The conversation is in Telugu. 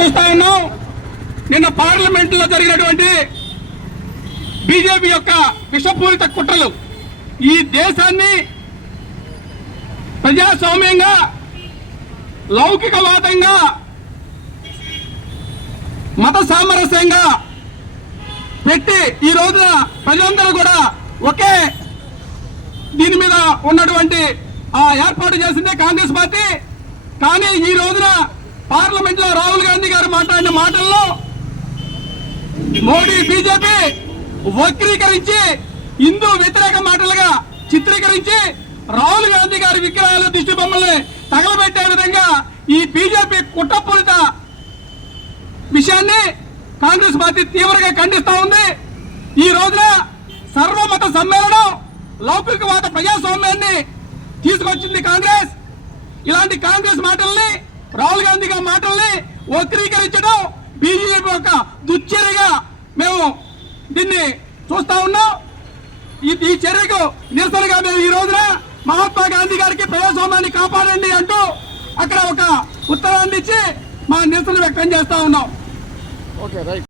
చూస్తా ఉన్నాం. నిన్న పార్లమెంట్ లో జరిగినటువంటి బీజేపీ యొక్క విషపూరిత కుట్రలు ఈ దేశాన్ని ప్రజాస్వామ్యంగా లౌకికవాదంగా మత సామరస్యంగా పెట్టి ఈ రోజున ప్రజలందరూ కూడా ఒకే దీని మీద ఉన్నటువంటి ఏర్పాటు చేసిందే కాంగ్రెస్ పార్టీ. కానీ ఈ రోజున పార్లమెంట్ లో రాహుల్ గాంధీ గారు మాట్లాడిన మాటల్లో మోడీ బీజేపీ వక్రీకరించి హిందూ వ్యతిరేక మాటలుగా చిత్రీకరించి రాహుల్ గాంధీ గారి విగ్రహాలు దిష్టి బొమ్మల్ని తగలబెట్టే విధంగా ఈ బీజేపీ కుట్రపూరిత విషయాన్ని కాంగ్రెస్ పార్టీ తీవ్రంగా ఖండిస్తా ఉంది. ఈ రోజున సర్వమత సమ్మేళనం లౌకికవాద ప్రజాస్వామ్యాన్ని తీసుకొచ్చింది కాంగ్రెస్. ఇలాంటి కాంగ్రెస్ మాటల్ని రాహుల్ గాంధీ గారి మాటల్ని వక్రీకరించడం బీజేపీ యొక్క దుశ్చర్యగా మేము దీన్ని చూస్తా ఉన్నాం. ఈ చర్యకు నిరసనగా మేము ఈ రోజున మహాత్మా గాంధీ గారికి ప్రజాస్వామ్యాన్ని కాపాడండి అంటూ అక్కడ ఒక ఉత్తరాన్ని ఇచ్చి మా నిరసన వ్యక్తం చేస్తా ఉన్నాం. Okay right.